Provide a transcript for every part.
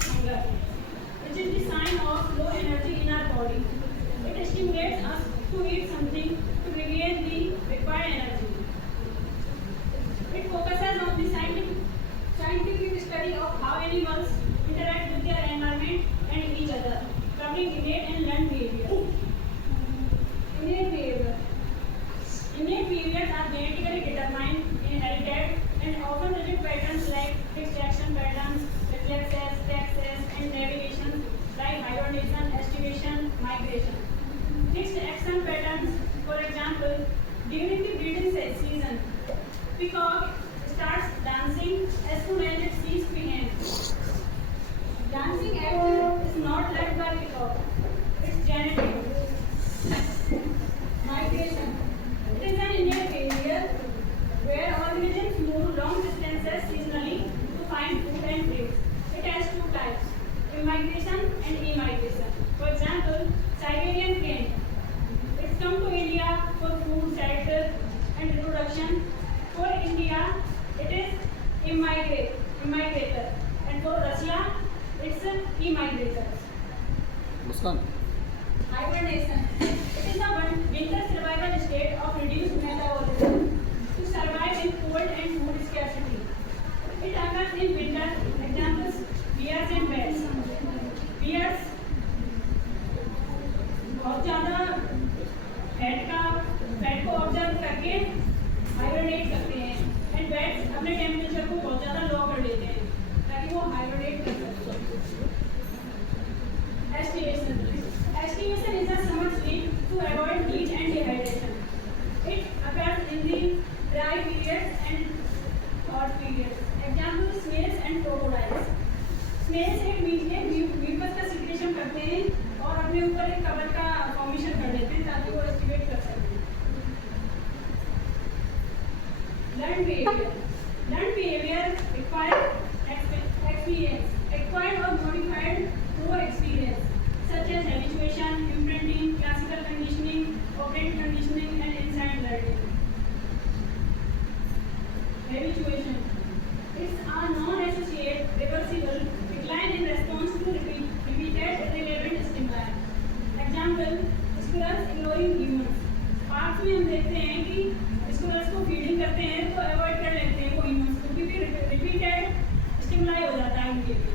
prevents hunger, which is the sign of low energy in our body. It stimulates us to eat something to regain the required energy. It focuses on the scientific study of how animals interact with their environment and each other, covering innate and learned behavior. Innate behavior. Innate behaviors are genetically determined, inherited, and often rigid patterns like fixed action patterns, reflexes, taxes, and navigation, like hibernation, estivation, migration. Fixed action patterns, for example, during the breeding season, peacock starts dancing as soon as it sees peahen. Dancing act is not led by peacock; it's genetic. Migration. It is an innate behavior where organisms move long distances seasonally to find food and prey. It has two types: immigration and emigration. For example, Siberian crane. It's come to India for food, shelter, and reproduction. For India, it is immigrator, and for Russia, it's emigrators. Muskan. Hibernation. It is a winter survival state of reduced metabolism to survive in cold and food scarcity. It occurs in winter. Examples: bears and bats. Bears बहुत ज़्यादा fat को observe करके hibernate करते हैं and bats अपने temperature को बहुत ज़्यादा लो कर लेते हैं ताकि वो हाइबरनेट कर सकें. Estivation. Estivation is a summer sleep to avoid heat and dehydration. It occurs in the dry periods and hot periods. Example: snails and crocodiles. Snails एक म्यूकस का सिक्रेशन करते हैं और अपने ऊपर एक कवर का फॉर्मेशन कर देते हैं ताकि वो एस्टिवेट कर सकें. Learned behavior. Learned behavior requires experience, acquired or modified through experience, such as habituation, imprinting, classical conditioning, operant conditioning, and inside learning. Habituation. It's a non-associated, reversible decline in response to repeated irrelevant stimuli. Example: squirrels ignoring humans. Park में हम देखते हैं कि squirrels को feeding करते हैं तो avoid कर लेते हैं वो ह्यूमंस को क्योंकि रिपीटेड स्टिमुलाई हो जाता है उनके लिए.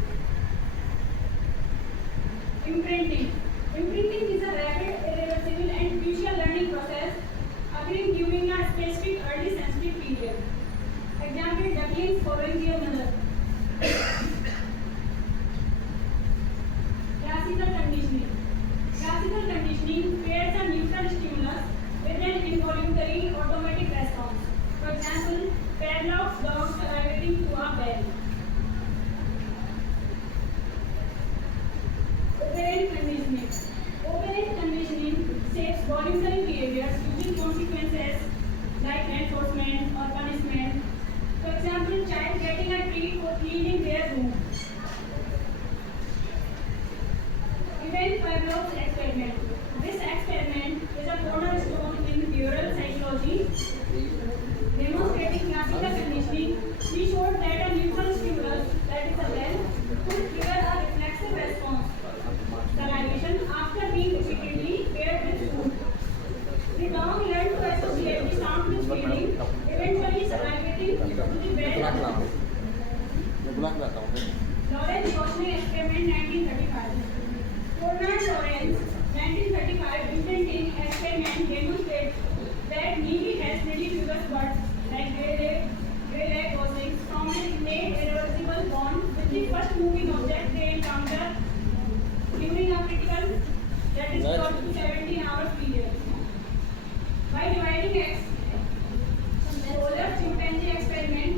Imprinting. Imprinting is a rapid, irreversible, and crucial learning process occurring during a specific early sensitive period. Example: ducklings following their mother. Classical conditioning. Classical conditioning pairs a neutral stimulus with an involuntary automatic response. For example, padlocks dogs arriving to a bell. Operant conditioning. Operant conditioning shapes voluntary behaviors using consequences like enforcement or punishment. For example, child getting a treat for cleaning their room. Event Pavlov's experiment. This experiment is a cornerstone in behavioral psychology, demonstrating classical conditioning. We showed that a neutral stimulus, that is a bell, could trigger a reflexive response, salivation, after being repeatedly paired with food. The dog learned to associate the sound with feeding, eventually salivating to the bell. Lawrence Gosling experiment 1935. Conrad Lawrence 1935 imprinting experiment demonstrates that Neely has pretty furious birds like grey-lag goslings from an innate irreversible bond with the first moving object they encounter during a critical, that is 12 to 17 hours period. By dividing X, polar chimpanzee experiment,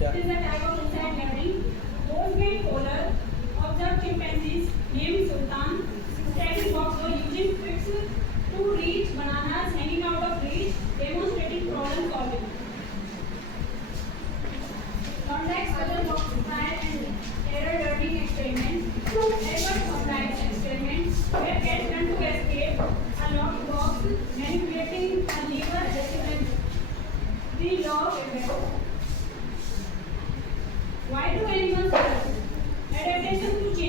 it is a type of insect learning. Both-brained polar observed chimpanzees named Sultan stacking box or using tricks to reach bananas hanging out of reach, demonstrating problem solving. Thorndike's color box trial and error learning experiment. Edward Thorndike's experiment, where cats learn to escape a locked box, manipulating a lever as the law of effect. Why do animals learn? Adaptation to change.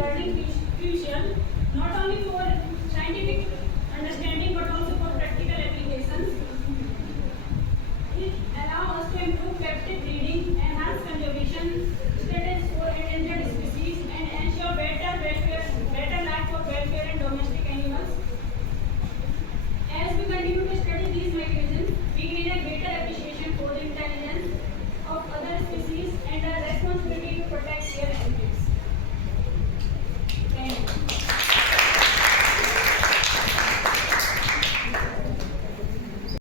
learning crucial not only for scientific